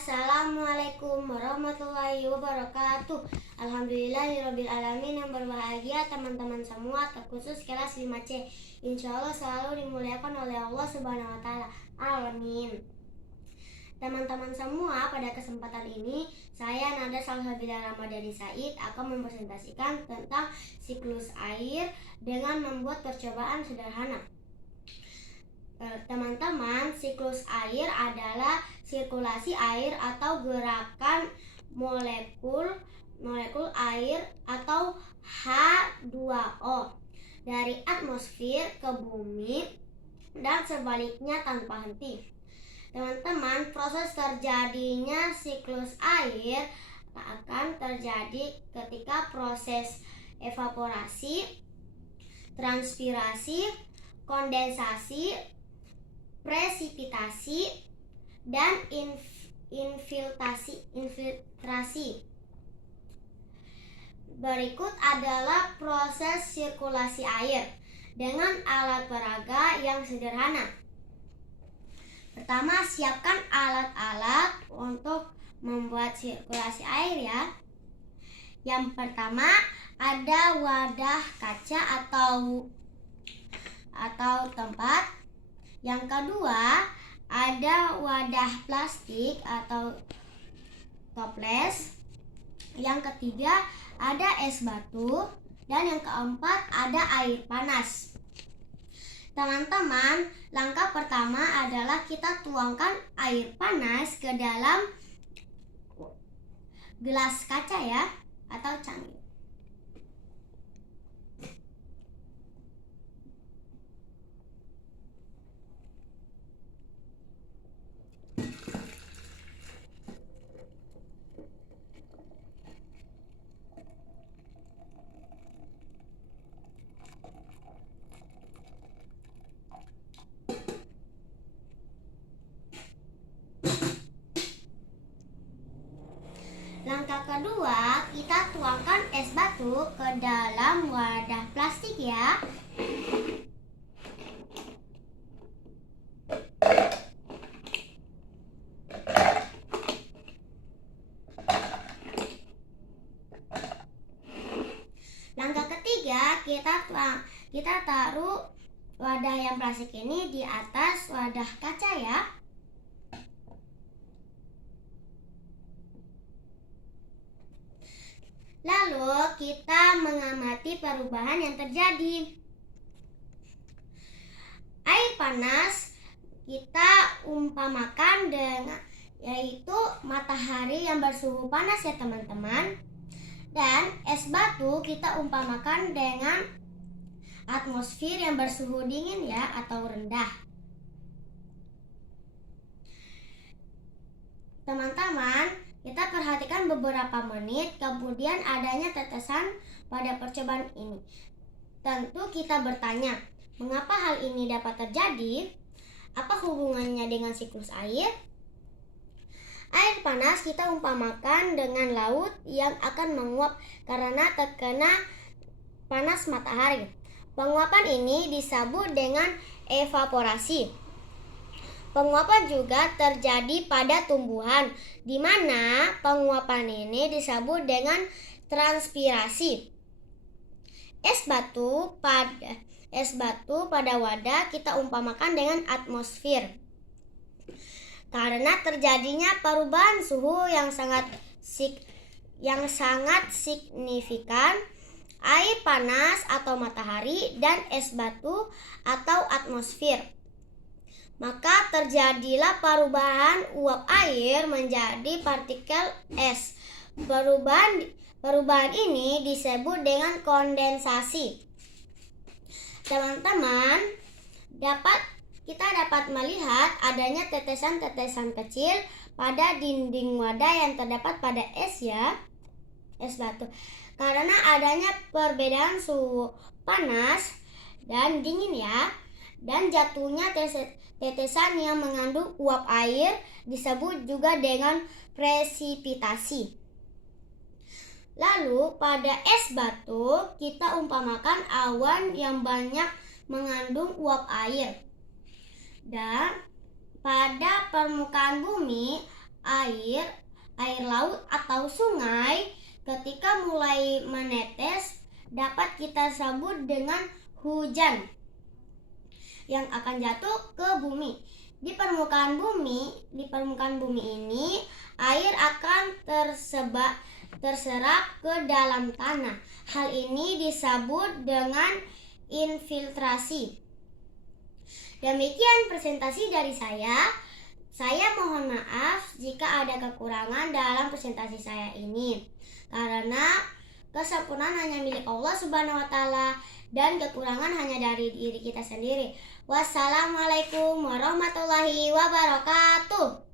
Assalamualaikum warahmatullahi wabarakatuh. Alhamdulillahirabbil alamin. Yang berbahagia teman-teman semua, terkhusus kelas 5C. Insyaallah selalu dimuliakan oleh Allah Subhanahu wa taala. Amin. Teman-teman semua, pada kesempatan ini saya Nada Salsabila Ramadhani Said akan mempresentasikan tentang siklus air dengan membuat percobaan sederhana. Teman-teman, siklus air adalah sirkulasi air atau gerakan molekul air atau H2O dari atmosfer ke bumi dan sebaliknya tanpa henti. Teman-teman, proses terjadinya siklus air akan terjadi ketika proses evaporasi, transpirasi, kondensasi, presipitasi, dan infiltrasi. Berikut adalah proses sirkulasi air dengan alat peraga yang sederhana. Pertama, siapkan alat-alat untuk membuat sirkulasi air ya. Yang pertama, ada wadah kaca atau tempat. Yang kedua, ada wadah plastik atau toples. Yang ketiga, ada es batu. Dan yang keempat, ada air panas. Teman-teman, langkah pertama adalah kita tuangkan air panas ke dalam gelas kaca ya, atau cangkir. Langkah kedua, kita tuangkan es batu ke dalam wadah plastik ya. Langkah ketiga, kita taruh wadah yang plastik ini di atas wadah kaca ya. Lalu kita mengamati perubahan yang terjadi. Air panas kita umpamakan dengan yaitu matahari yang bersuhu panas ya teman-teman. Dan es batu kita umpamakan dengan atmosfer yang bersuhu dingin ya atau rendah. Teman-teman, kita perhatikan beberapa menit, kemudian adanya tetesan pada percobaan ini. Tentu kita bertanya, mengapa hal ini dapat terjadi? Apa hubungannya dengan siklus air? Air panas kita umpamakan dengan laut yang akan menguap karena terkena panas matahari. Penguapan ini disebut dengan evaporasi. Penguapan juga terjadi pada tumbuhan, di mana penguapan ini disebut dengan transpirasi. Es batu pada wadah kita umpamakan dengan atmosfer. Karena terjadinya perubahan suhu yang sangat signifikan, air panas atau matahari dan es batu atau atmosfer, maka terjadilah perubahan uap air menjadi partikel es. Perubahan ini disebut dengan kondensasi. Teman-teman, kita dapat melihat adanya tetesan-tetesan kecil pada dinding wadah yang terdapat pada es batu. Karena adanya perbedaan suhu panas dan dingin ya, dan jatuhnya tetesan yang mengandung uap air disebut juga dengan presipitasi. Lalu pada es batu kita umpamakan awan yang banyak mengandung uap air. Dan pada permukaan bumi air laut atau sungai ketika mulai menetes dapat kita sebut dengan hujan yang akan jatuh ke bumi. Di permukaan bumi ini air akan terserap ke dalam tanah. Hal ini disebut dengan infiltrasi. Demikian presentasi dari saya. Saya mohon maaf jika ada kekurangan dalam presentasi saya ini, karena kesempurnaan hanya milik Allah Subhanahu wa Ta'ala dan kekurangan hanya dari diri kita sendiri. Wassalamualaikum warahmatullahi wabarakatuh.